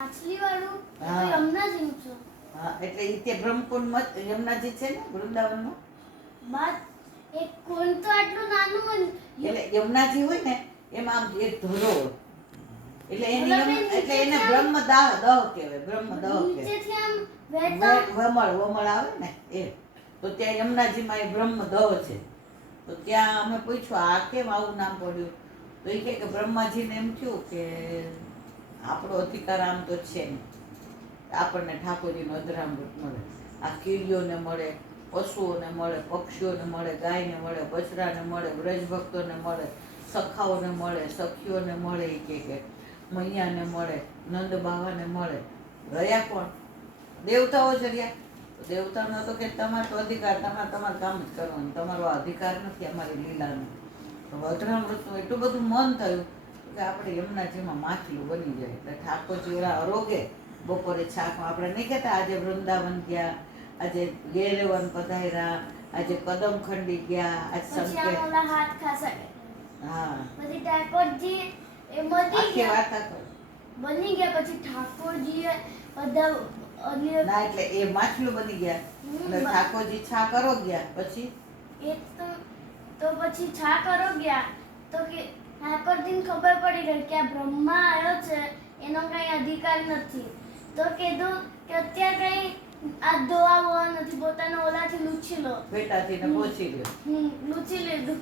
માછલી વાળું હા. યમુનાજીનું છે. હા, એટલે ઈ તે બ્રહ્મકુંડ યમુનાજી છે ને વૃંદાવનમાં. બાદ એક કુંડ તો આટલું નાનું હોય ને. એટલે યમુનાજી હોય ને એમાં આમ એક ધોરો હોય. એટલે એની મતલબ એ એટલે એને નીચેથી બ્રહ્મદાહ દહ કહેવાય. બ્રહ્મદહ કહેવાય. નીચેથી આમ વહેતા વમળ આવે ને એ. તો ત્યાં યમુનાજીમાં એ બ્રહ્મદહ છે. તો ત્યાં અમે પૂછ્યું આ કેમ આવું નામ પડ્યું. તો એ કહે કે બ્રહ્માજીને એમ થયું કે આપણો અધિકાર આમ તો છે નહીં. આપણને ઠાકોરજીનો અધરામૃત મળે, આ કીડીઓને મળે, પશુઓને મળે, પક્ષીઓને મળે, ગાયને મળે, બછડાને મળે, વ્રજભક્તોને મળે, સખાઓને મળે, સખીઓને મળે, એ કે મૈયાને મળે, નંદ બાવાને મળે. રહ્યા કોણ? દેવતાઓ જ રહ્યા. દેવતાનો તો કે તમારો અધિકાર, તમારું કામ જ કરવાનું, તમારો આ અધિકાર નથી અમારી લીલાનો. તો અધરામૃતનું એટલું બધું મન થયું કે આપણે યમુનાજીમાં માછલું બની જાય. એટલે ઠાકોરજી ઓલા અરોગે બપોરે છાકમાં આપણે નહીં કહેતા આજે વૃંદાવન ગયા, આજે ગેલેવન પધાર્યા, આજે કદમ ખંડી ગયા, આજ પછી સંકેત. આમ ઓલા હાથ ખાસા. હા, પછી ઠાકોરજી એ મરી આખી ગયા. વાર્તા કર. બની ગયા પછી ઠાકોરજીએ બધા અન્ય ના, એટલે એ માછલું બની ગયા અને ઠાકોરજી છા કરો ગયા પછી એ તો પછી છા કરો ગયા તો કે ઠાકોરજીને ખબર પડી ગઈ કે આ બ્રહ્મા આવ્યો છે એનો કઈ અધિકાર નથી. તો કીધું કે અત્યારે કઈ આ ધોવા બોવા નથી, પોતાના ઓલાથી લૂછી લો. બેટાથી ને પહોંચી ગયો. લૂછી લીધું.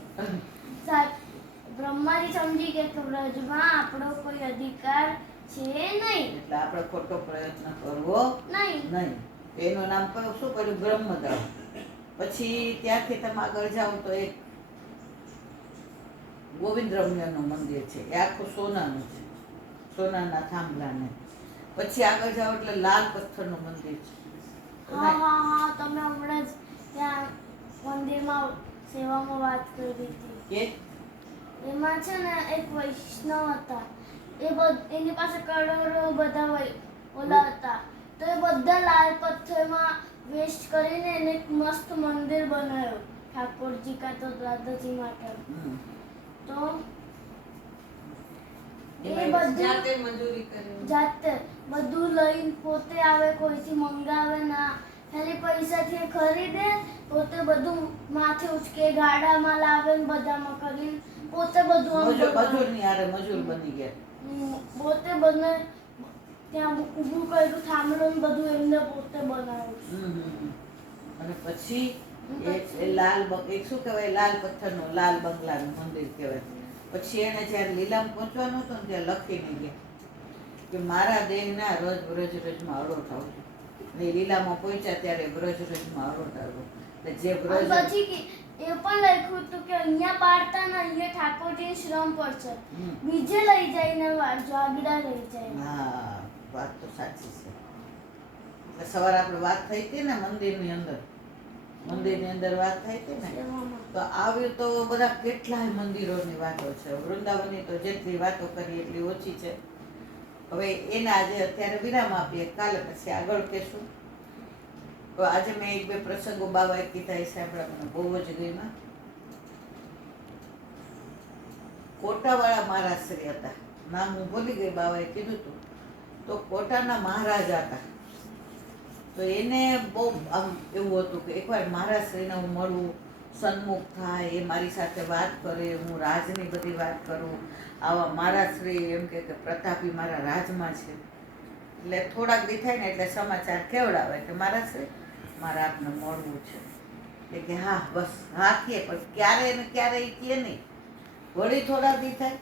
બ્રહ્માજી સમજી ગયા કે વ્રજમાં આપણો કોઈ અધિકાર છે નહીં. એટલે આપણે ખોટો પ્રયત્ન કરવો નહીં. એનું નામ શું કર્યું? બ્રહ્મદળ. પછી ત્યાંથી તમે આગળ જાઓ તો એક ગોવિંદ રમ્યનું મંદિર છે. એ આખું સોનાનું છે, સોનાના થાંભલાને. પછી આગળ જાઓ એટલે લાલ પથ્થરનું મંદિર છે. હા તમે હમણાં જ ત્યાં મંદિરમાં સેવામાં વાત કરી હતી કે એમાં છે ને એક વૈષ્ણવ હતા. એની પાસે કરોડો બધા ઓલા હતા. તો એ બધા લાલ પથ્થરમાં વેસ્ટ કરીને એને એક મસ્ત મંદિર બનાવ્યું ઠાકોરજી કા તો દાદાજી માટે. તો એ બધું જાતે બધું લઈને પોતે આવે, કોઈથી મંગાવે ના. ખાલી પૈસાથી એ ખરીદે, પોતે બધું માથે ઉચકે, ગાડામાં લાવે ને બધામાં કરીને પોતે બધું મજૂરની હારે મજૂર બની ગયા. પોતે બને ત્યાં ઊભું કર્યું થાંભલો ને બધું એમને પોતે બનાવ્યું. અને પછી એ લાલ એક શું કહેવાય, લાલ પથ્થરનું લાલ બંગલાનું મંદિર કહેવાય. પછી એને જ્યારે લીલામાં પહોંચવાનું હતું ને ત્યાં લખીને ગયા કે મારા દેહના વ્રજમાં અરોટ આવજો. ને લીલામાં પહોંચ્યા ત્યારે વ્રજમાં અરોટ આવ્યો. જે વ્રજ પછી એ પણ લખ્યું હતું કે અહીંયા પાડતા ને અહીંયા ઠાકોરજી શ્રમ પડશે, બીજે લઈ જઈને જાગડા લઈ જાય. હા, વાત તો સાચી છે. એટલે સવારે આપણે વાત થઈ હતી ને મંદિરની અંદર વાત થઈ હતી ને, તો આવ્યું તો બધા કેટલાય મંદિરોની વાતો છે. વૃંદાવનની તો જેટલી વાતો કરી એટલી ઓછી છે. હવે એને આજે અત્યારે વિરામ આપીએ, કાલે પછી આગળ કહેશું. તો આજે મેં એક બે પ્રસંગો બાબાએ કીધા એ સાંભળ્યા, મને બહુ જ ગમ્યા. કોટાવાળા મહારાજશ્રી હતા, નામ હું ભૂલી ગઈ, બાબાએ કીધું હતું. તો કોટાના મહારાજા હતા. તો એને બહુ આમ એવું હતું કે એકવાર મહારાજશ્રીને હું મળું, સન્મુખ થાય, એ મારી સાથે વાત કરે, હું રાજની બધી વાત કરું. આવા મહારાજશ્રી એમ કે પ્રતાપી મારા રાજમાં છે. એટલે થોડાક દી થાય ને એટલે સમાચાર કેવડાવે કે મહારાજશ્રી મારે આપને મળવું છે. એટલે કે હા બસ હા કહે, પણ ક્યારે ને ક્યારે એ કહે નહીં. વળી થોડા દી થાય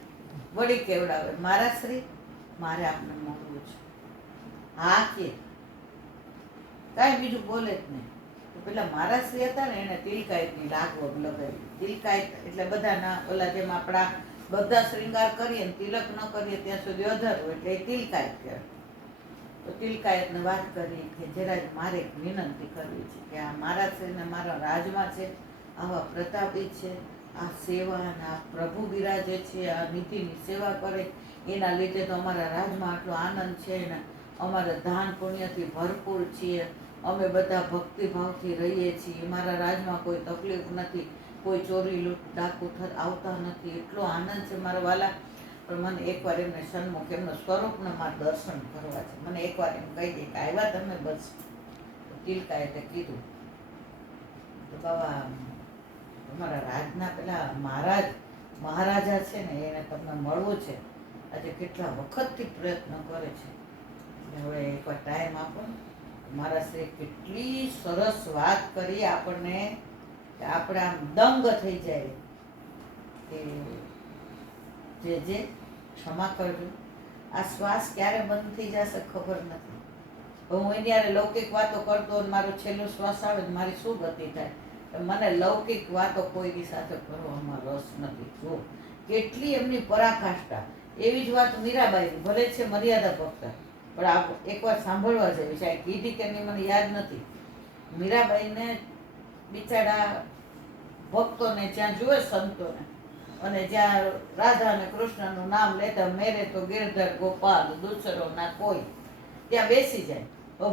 વળી કેવડાવે, મહારાજશ્રી મારે આપને મળવું છે. હા કહે, કાંઈ બીજું બોલે જ નહીં. તો પેલા મહારાજશ્રી હતા ને એને તિલકાયતની લાગવગ લગાવી. તિલકાયત એટલે બધાના ઓલા જેમ આપણા બધા શ્રૃંગાર કરીએ ને તિલક ન કરીએ ત્યાં સુધી અધર હોય એટલે એ તિલકાયત કહેવાય. તો તિલકાયતને વાત કરી કે જરાજ મારે એક વિનંતી કરવી છે કે આ મહારાજશ્રીને મારા રાજમાં છે, આવા પ્રતાપી છે, આ સેવા અને આ પ્રભુ બિરાજે છે, આ નીતિની સેવા કરે, એના લીધે તો અમારા રાજમાં આટલો આનંદ છે ને અમારે દાન પુણ્યથી ભરપૂર છીએ, અમે બધા ભક્તિભાવથી રહીએ છીએ, મારા રાજમાં કોઈ તકલીફ નથી, કોઈ ચોરી લૂંટ ડાકુ આવતા નથી, એટલો આનંદ છે મારા વાલા. પણ મને એકવાર એમને સન્મુખ એમના સ્વરૂપના મારા દર્શન કરવા છે. મને એકવાર એમ કહી દે કે આવ્યા તમે બસ. તો તિલકાએ તે કીધું તો બાબા તમારા રાજના પેલા મહારાજા છે ને એને તમને મળવું છે. આજે કેટલા વખતથી પ્રયત્ન કરે છે. હવે એકવાર ટાઈમ આપો ને. મારા શ્રી કેટલી સરસ વાત કરી આપણને કે આપણે આમ દંગ થઈ જાય કે જે ક્ષમા કરજો. આ શ્વાસ ક્યારે બંધ થઈ જશે ખબર નથી. હું એની યારે લૌકિક વાતો કરતો અને મારો છેલ્લો શ્વાસ આવે ને મારી શું ગતિ થાય. મને લૌકિક વાતો કોઈની સાથે કરવામાં રસ નથી. જો કેટલી એમની પરાકાષ્ઠા. એવી જ વાત મીરાબાઈની ભલે છે મર્યાદા ભક્તા, પણ આ એકવાર સાંભળવા જેવી છે. કીધી કે નહીં મને યાદ નથી. મીરાબાઈને બિચારા ભક્તોને જ્યાં જુએ સંતોને અને જ્યાં રાધા અને કૃષ્ણનું નામ લેતા મેરે તો ગિરધર ગોપાલ દૂસરો ના કોઈ, ત્યાં બેસી જાય.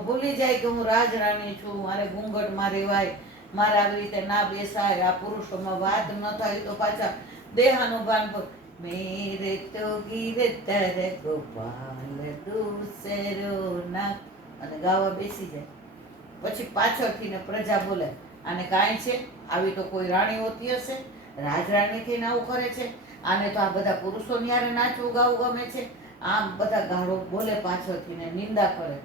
ભૂલી જાય કે હું રાજરાણી છું, મારે ઘૂંઘટમાં રેવાય, મારે આવી રીતે ના બેસાય, આ પુરુષોમાં વાત ન થાય તો પાછા દેહાનું ભાન પર મેરે તો ગિરધર ગોપાલ દૂસરો ના, અને ગાવા બેસી જાય. પછી પાછળથી ને પ્રજા બોલે આને કાંઈ છે, આવી તો કોઈ રાણી હોતી હશે, રાજરાણી થઈને આવું કરે છે, આને તો આ બધા પુરુષોની હારે નાચવું ગાવું ગમે છે. આમ બધા ગાળો બોલે પાછળથી ને નિંદા કરે.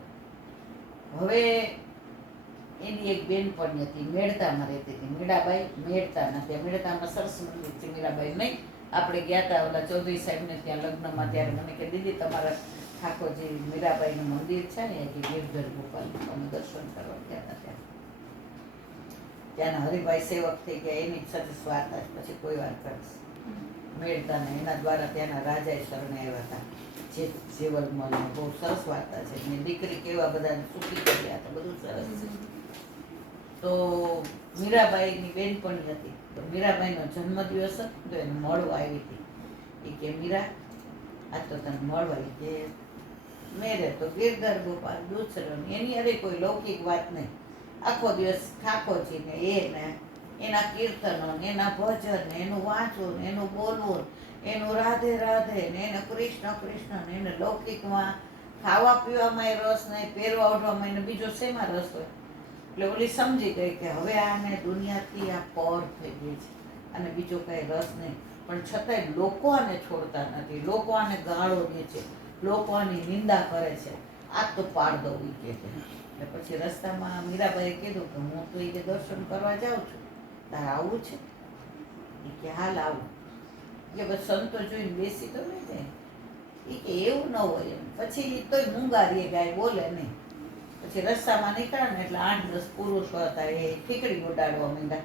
હવે એની એક બેનપણી હતી, મેળતામાં રહેતી હતી, મીરાબાઈ મેળતાના. ત્યાં મેળતામાં સરસ મંદિર છે મીરાબાઈ નહીં. આપણે ગયા હતા ઓલા ચૌધરી સાહેબને ત્યાં લગ્નમાં, ત્યારે મને કે દીદી તમારા ઠાકોરજી મીરાબાઈનું મંદિર છે ને કે ગિરધર ગોપાલ, અમે દર્શન કરવા ગયા હતા. ત્યાંના હરિભાઈ સેવક થઈ ગયા. એની સાથે વાર્તા પછી કોઈ વાર કરીશ. મેળતાને એના દ્વારા ત્યાંના રાજાએ શરણે આવ્યા હતા, જે જેવલમલ. બહુ સરસ વાર્તા છે. એની દીકરી કેવા બધાને સુખી કર્યા હતા, બધું સરસ છે. તો મીરાબાઈની બેનપણી હતી. તો મીરાબાઈનો જન્મદિવસ હતો તો એને મળવા આવી હતી. એ કે મીરા આ તો તને મળવા કે મેરે તો ગિરધર ગોપાલ દૂસરો. એની અરે કોઈ લૌકિક વાત નહીં. આખો દિવસ ઠાકોરજી ને એને એના કીર્તનો ને એના ભજન ને એનું વાંચવું ને એનું બોલવું, એનું રાધે રાધે ને એને કૃષ્ણ કૃષ્ણ ને એને લૌકિકમાં ખાવા પીવામાં રસ નહીં, પહેરવા ઓઢવામાં એને બીજો શેમાં રસ હોય. એટલે ઓલી સમજી ગઈ કે હવે આને દુનિયાથી આ પર થઈ ગઈ છે અને બીજો કઈ રસ નહીં. પણ છતાંય લોકો આને છોડતા નથી. લોકો આને ગાળો દે છે, લોકો આની નિંદા કરે છે. આ તો પાડ દઉં કે છે. એટલે પછી રસ્તામાં મીરાબાઈએ કીધું કે હું તો એ કે દર્શન કરવા જાઉં છું, તારે આવવું છે? એ કે હાલ આવું. કે બસ સંતો જોઈને બેસી તો નહીં જાય. એ કે એવું ન હોય એમ. પછી તોય મૂંગારીએ ગાય બોલે નહીં. પછી રસ્તામાં નીકળ્યા ને એટલે 8-10 પુરુષો હતા, એ ઠીકડી ઉડાડવા માંડ્યા.